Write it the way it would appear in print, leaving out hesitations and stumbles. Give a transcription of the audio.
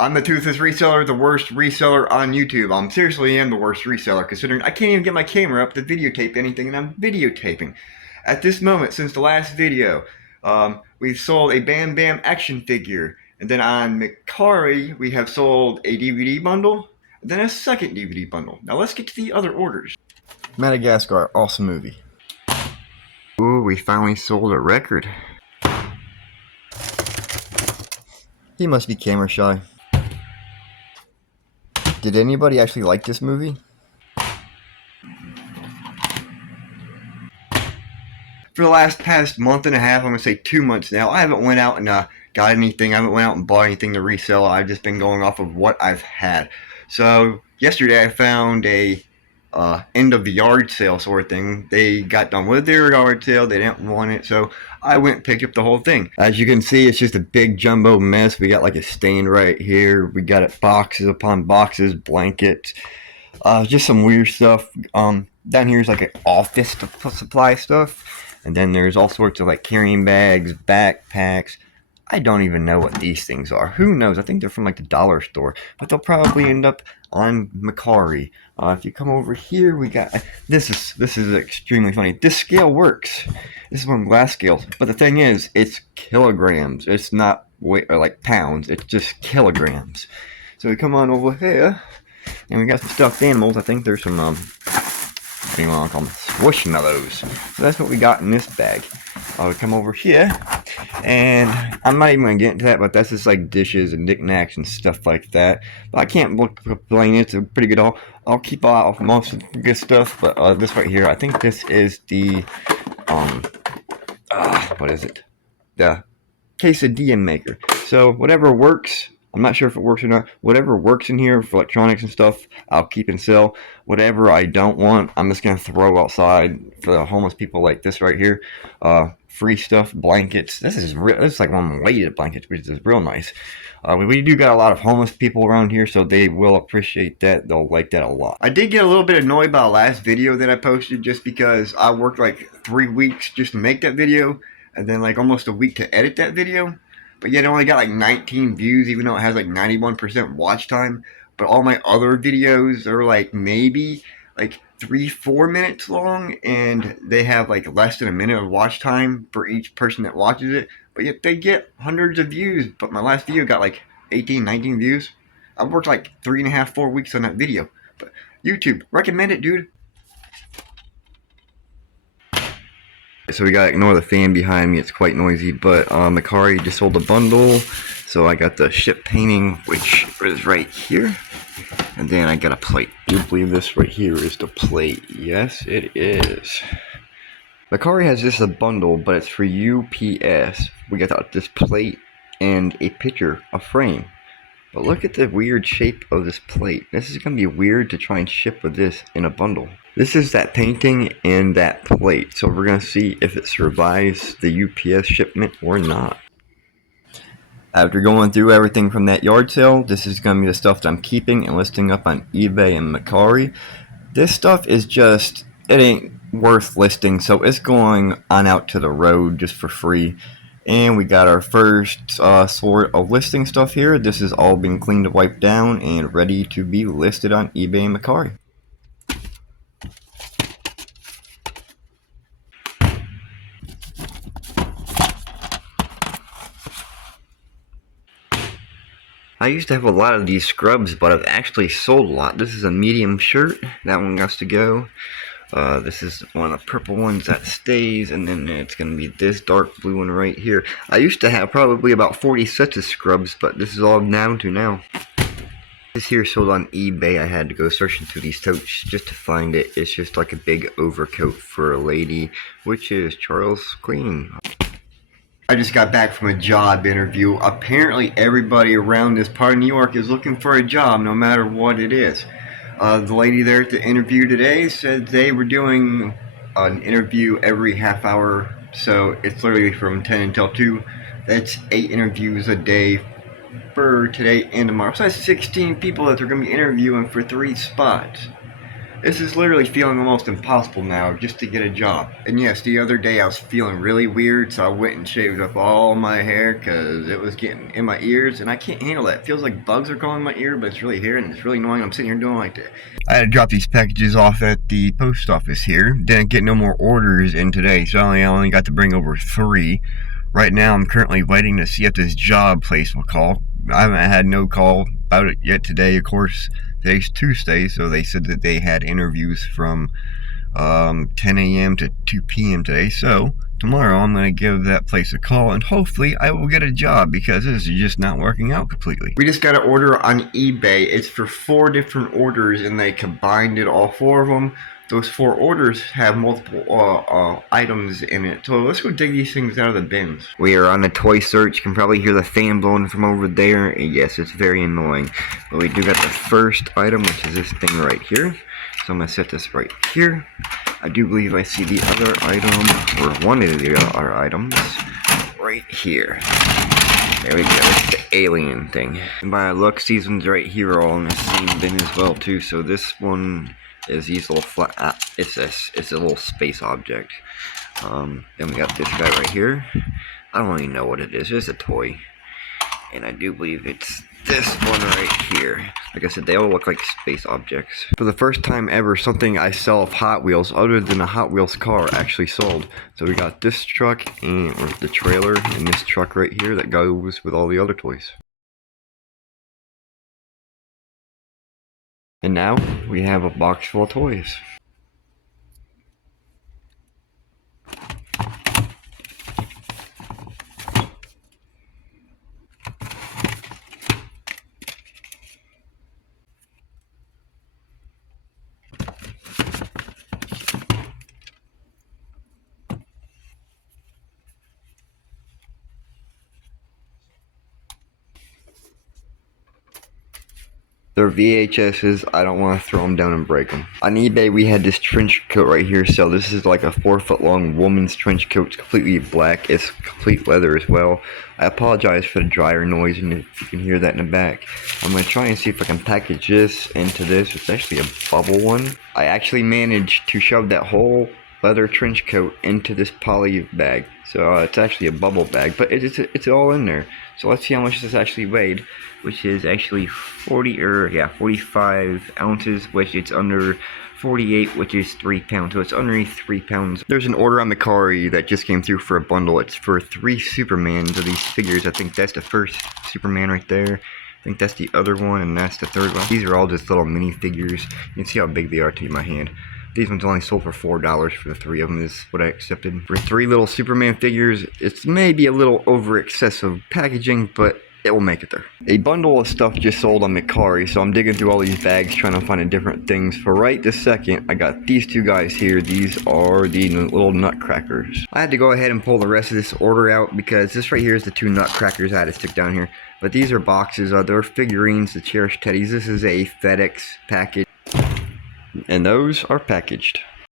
I'm the Toothless Reseller, the worst reseller on YouTube. I'm seriously am the worst reseller, considering I can't even get my camera up to videotape anything, and I'm videotaping. At this moment, since the last video, we've sold a Bam Bam action figure, and then on Mercari, we have sold a DVD bundle, and then a second DVD bundle. Now let's get to the other orders. Madagascar, awesome movie. Ooh, we finally sold a record. He must be camera shy. Did anybody actually like this movie? For the past month and a half, I'm going to say 2 months now, I haven't went out and got anything. I haven't went out and bought anything to resell. I've just been going off of what I've had. So yesterday I found a end of the yard sale sort of thing. They got done with their yard sale. They didn't want it, so I went and picked up the whole thing. As you can see, it's just a big jumbo mess. We got like a stain right here. We got it boxes upon boxes, blankets, just some weird stuff. Down here is like an office supply stuff, and then there's all sorts of like carrying bags, backpacks. I don't even know what these things are. Who knows? I think they're from like the dollar store, but they'll probably end up on Mercari. If you come over here, we got this is extremely funny. This scale works. This is one of glass scales, but the thing is, it's kilograms. It's not weight or like pounds. It's just kilograms. So we come on over here, and we got some stuffed animals. I think there's some what do you want to call them? Squishmallows. So that's what we got in this bag. We come over here, and I'm not even going to get into that, but that's just like dishes and knickknacks and stuff like that. But I can't complain. It's a pretty good haul. I'll keep out most of the good stuff, but this right here, I think this is the, what is it? The quesadilla maker. So whatever works, I'm not sure if it works or not. Whatever works in here for electronics and stuff, I'll keep and sell. Whatever I don't want, I'm just going to throw outside for the homeless people like this right here. Free stuff, blankets. This is like one of the weighted blankets, which is real nice. We do got a lot of homeless people around here, so they will appreciate that. They'll like that a lot. I did get a little bit annoyed by the last video that I posted just because I worked like 3 weeks just to make that video, and then like almost a week to edit that video. But yet it only got like 19 views, even though it has like 91% watch time. But all my other videos are like maybe like 3-4 minutes long, and they have like less than a minute of watch time for each person that watches it. But yet they get hundreds of views. But my last video got like 18-19 views. I worked like 3.5-4 weeks on that video. But YouTube, recommend it, dude. So we gotta ignore the fan behind me, it's quite noisy, but Mercari just sold a bundle, so I got the ship painting, which is right here, and then I got a plate. Do you believe this right here is the plate? Yes, it is. Mercari has this a bundle, but it's for UPS. We got this plate and a picture, a frame. But look at the weird shape of this plate. This is gonna be weird to try and ship with this in a bundle. This is that painting and that plate, so we're going to see if it survives the UPS shipment or not. After going through everything from that yard sale, this is going to be the stuff that I'm keeping and listing up on eBay and Mercari. This stuff is just, it ain't worth listing, so it's going on out to the road just for free. And we got our first sort of listing stuff here. This has all been cleaned and wiped down and ready to be listed on eBay and Mercari. I used to have a lot of these scrubs, but I've actually sold a lot. This is a medium shirt. That one has to go. This is one of the purple ones that stays, and then it's going to be this dark blue one right here. I used to have probably about 40 sets of scrubs, but this is all down to now. This here sold on eBay. I had to go searching through these totes just to find it. It's just like a big overcoat for a lady, which is Charles Queen. I just got back from a job interview. Apparently everybody around this part of New York is looking for a job, no matter what it is. The lady there at the interview today said they were doing an interview every half hour, so it's literally from 10 until 2. That's 8 interviews a day for today and tomorrow. So that's 16 people that they're going to be interviewing for 3 spots. This is literally feeling almost impossible now just to get a job. And yes, the other day I was feeling really weird, so I went and shaved up all my hair because it was getting in my ears, and I can't handle that. It feels like bugs are crawling in my ear, but it's really hair, and it's really annoying. I'm sitting here doing like that. I had to drop these packages off at the post office here. Didn't get no more orders in today, so I only got to bring over 3. Right now, I'm currently waiting to see if this job place will call. I haven't had no call about it yet today. Of course, today's Tuesday, so they said that they had interviews from 10 a.m. to 2 p.m. today. So tomorrow I'm going to give that place a call, and hopefully I will get a job because this is just not working out completely. We just got an order on eBay. It's for 4 different orders, and they combined it, all 4 of them. Those 4 orders have multiple items in it. So let's go dig these things out of the bins. We are on a toy search. You can probably hear the fan blowing from over there. And yes, it's very annoying. But we do got the first item, which is this thing right here. So I'm going to set this right here. I do believe I see the other item, or one of the other items, right here. There we go, it's the alien thing. And by looks, these ones right here are all in the same bin as well too. So this one is these little flat, it's a little space object. Then we got this guy right here. I don't really know what it is, it's a toy. And I do believe it's this one right here. Like I said, they all look like space objects. For the first time ever, something I sell of Hot Wheels other than a Hot Wheels car actually sold. So we got this truck and or the trailer and this truck right here that goes with all the other toys. And now we have a box full of toys. They're VHSs, I don't want to throw them down and break them. On eBay we had this trench coat right here, so this is like a 4-foot long woman's trench coat. It's completely black, it's complete leather as well. I apologize for the dryer noise and if you can hear that in the back. I'm going to try and see if I can package this into this. It's actually a bubble one. I actually managed to shove that whole leather trench coat into this poly bag. So it's actually a bubble bag, but it's all in there. So let's see how much this actually weighed, which is actually 45 ounces, which it's under 48, which is 3 pounds, so it's underneath 3 pounds. There's an order on Mercari that just came through for a bundle. It's for 3 Supermans of these figures. I think that's the first Superman right there. I think that's the other one, and that's the third one. These are all just little mini figures. You can see how big they are to my hand. These ones only sold for $4 for the 3 of them is what I accepted. For 3 little Superman figures, it's maybe a little over excessive packaging, but it will make it there. A bundle of stuff just sold on Mercari, so I'm digging through all these bags trying to find different things. For right this second, I got these 2 guys here. These are the little nutcrackers. I had to go ahead and pull the rest of this order out because this right here is the 2 nutcrackers I had to stick down here. But these are boxes, they're figurines, the cherished teddies. This is a FedEx package. And those are packaged.